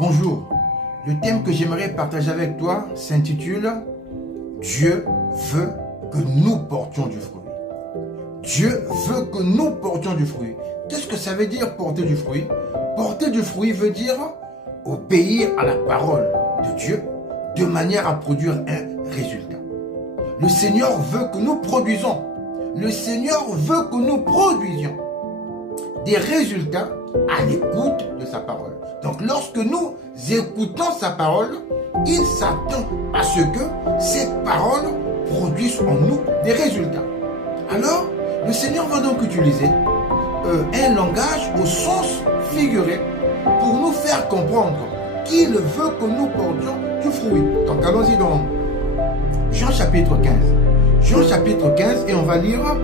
Bonjour, le thème que j'aimerais partager avec toi s'intitule « Dieu veut que nous portions du fruit ». Dieu veut que nous portions du fruit. Qu'est-ce que ça veut dire porter du fruit? Porter du fruit veut dire obéir à la parole de Dieu de manière à produire un résultat. Le Seigneur veut que nous produisons. Le Seigneur veut que nous produisions des résultats à l'écoute de sa parole. Donc lorsque nous écoutons sa parole, il s'attend à ce que ces paroles produisent en nous des résultats. Alors, le Seigneur va donc utiliser un langage au sens figuré pour nous faire comprendre qu'il veut que nous portions du fruit. Donc allons-y dans Jean chapitre 15. Jean chapitre 15 et on va lire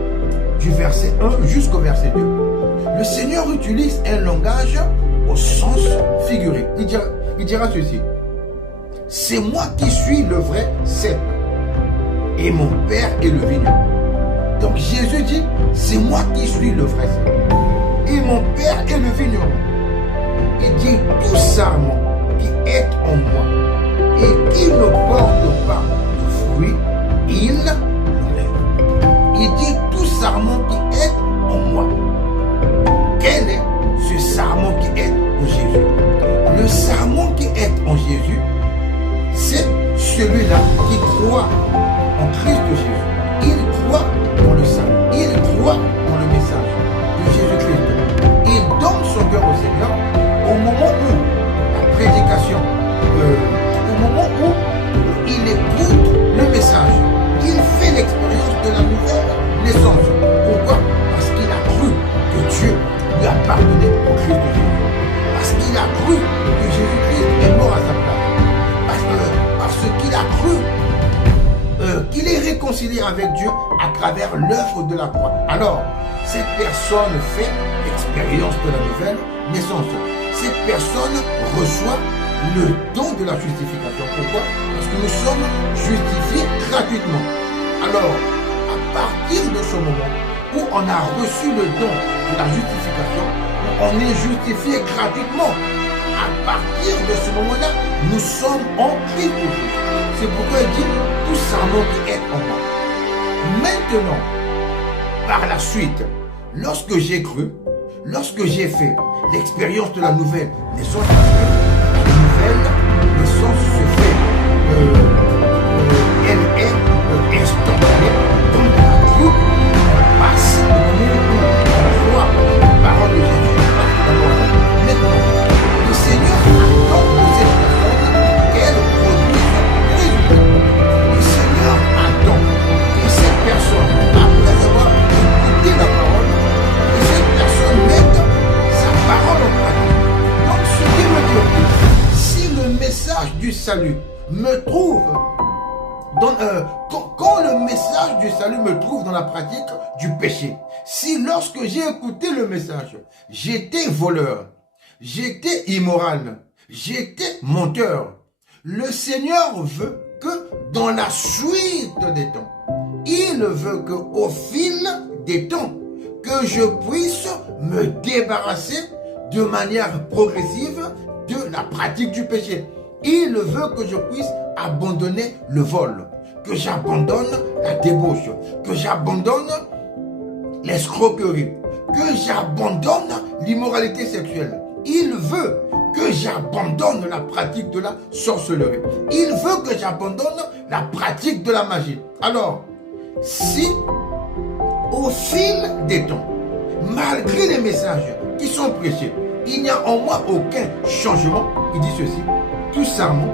du verset 1 jusqu'au verset 2. Le Seigneur utilise un langage au sens figuré. Il dira ceci. C'est moi qui suis le vrai cep et mon Père est le vigneron. Donc Jésus dit, c'est moi qui suis le vrai cep et mon Père est le vigneron. Il dit, tout sarment qui est en moi et qui ne porte pas de fruit, il l'enlève. Il dit, tout sarment qui est en moi. Quel est ce sarment qui est en Jésus? Le sarment qui est en Jésus, c'est celui-là qui croit en Christ de Jésus. Il croit dans le salut. Il croit dans le message de Jésus-Christ. Il donne son cœur au Seigneur au moment où la prédication, au moment où il écoute le message. Il fait l'expérience de la nouvelle naissance. Pourquoi? Parce qu'il a cru que Dieu lui a pardonné au Christ de Jésus. Parce qu'il a cru que Jésus-Christ est mort à sa place. Parce qu'il a cru qu'il est réconcilié avec Dieu à travers l'œuvre de la croix. Alors, cette personne fait l'expérience de la nouvelle naissance. Cette personne reçoit le don de la justification. Pourquoi? Parce que nous sommes justifiés gratuitement. Alors, à partir de ce moment où on a reçu le don de la justification, on est justifié gratuitement. À partir de ce moment-là, nous sommes en Christ. C'est pourquoi il dit tout sarment qui est en moi. Maintenant, par la suite, lorsque j'ai cru, lorsque j'ai fait l'expérience de la nouvelle naissance, la nouvelle naissance se fait, elle est instantanée. Donc la cru, on passe au moment où on voit la parole de Jésus. Maintenant, le Seigneur attend de cette personne qu'elle produise des résultats. Le Seigneur attend que cette personne, après avoir écouté la parole, que cette personne mette sa parole en pratique. Donc ce qui me dit, si le message du salut me trouve quand le message du salut me trouve dans la pratique du péché, si lorsque j'ai écouté le message, j'étais voleur, j'étais immoral, j'étais menteur, le Seigneur veut que dans la suite des temps, il veut que au fil des temps, que je puisse me débarrasser de manière progressive de la pratique du péché. Il veut que je puisse abandonner le vol, que j'abandonne la débauche, que j'abandonne l'escroquerie, que j'abandonne l'immoralité sexuelle. Il veut que j'abandonne la pratique de la sorcellerie. Il veut que j'abandonne la pratique de la magie. Alors, si au fil des temps, malgré les messages qui sont prêchés, il n'y a en moi aucun changement, il dit ceci, tout sarment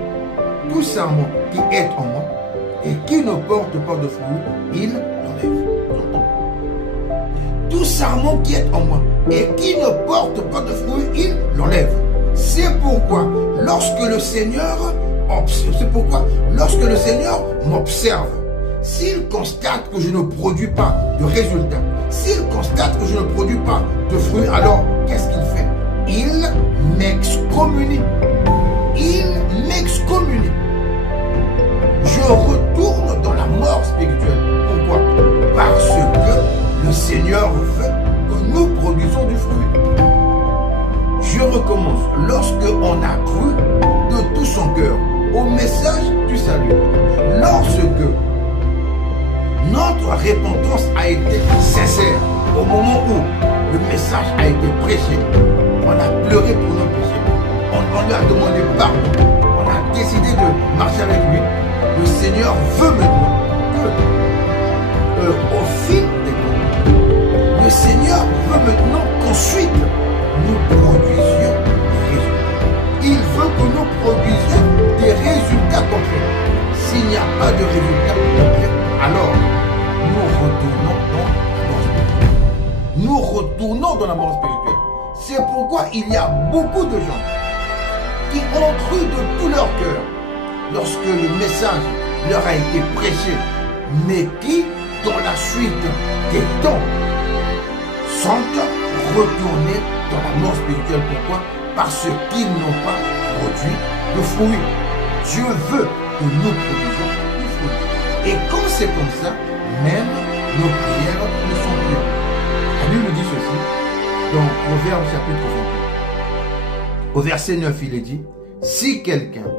qui est en moi et qui ne porte pas de fruit, il l'enlève. Tout sarment qui est en moi et qui ne porte pas de fruit, il l'enlève. C'est pourquoi lorsque le Seigneur m'observe, s'il constate que je ne produis pas de résultats, s'il constate que je ne produis pas de fruits, alors qu'est-ce qu'il fait? Il m'excommunie. Il m'excommunie. Je retourne dans la mort spirituelle. Pourquoi? Parce que le Seigneur veut que nous produisons du fruit. Je Je recommence. Lorsque on a cru de tout son cœur au message du salut, lorsque notre repentance a été sincère, au moment où le message a été prêché, on a pleuré pour nos péchés, on lui a demandé pardon, on a décidé de marcher avec lui. Le Seigneur veut maintenant que, au fil des temps, le Seigneur veut maintenant qu'ensuite nous produisions des résultats. Il veut que nous produisions des résultats concrets. S'il n'y a pas de résultats concrets, alors nous retournons dans la mort spirituelle. Nous retournons dans la mort spirituelle. C'est pourquoi il y a beaucoup de gens qui ont cru de tout leur cœur lorsque le message leur a été prêché, mais qui, dans la suite des temps, sont retournés dans la mort spirituelle. Pourquoi? Parce qu'ils n'ont pas produit de fruits. Dieu veut que nous produisions du fruit. Et quand c'est comme ça, même nos prières ne sont plus. La Bible dit ceci, dans Proverbe chapitre 28. Au verset 9, il est dit, si quelqu'un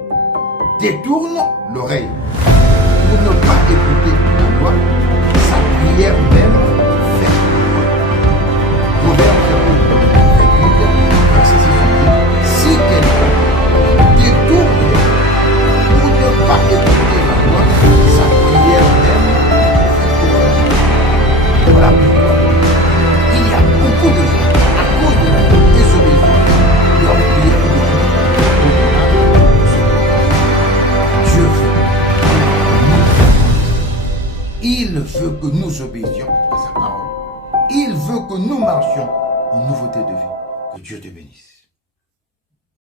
détourne l'oreille pour ne pas écouter la loi, sa prière même fait. Proverbe chapitre 28, verset 6. Si quelqu'un détourne pour ne pas écouter la loi, sa prière même fait. Voilà pourquoi il y a beaucoup de gens, à cause de la désobéissance, leur prière Dieu veut. Il veut que nous obéissions à sa parole. Il veut que nous marchions en nouveauté de vie. Que Dieu te bénisse.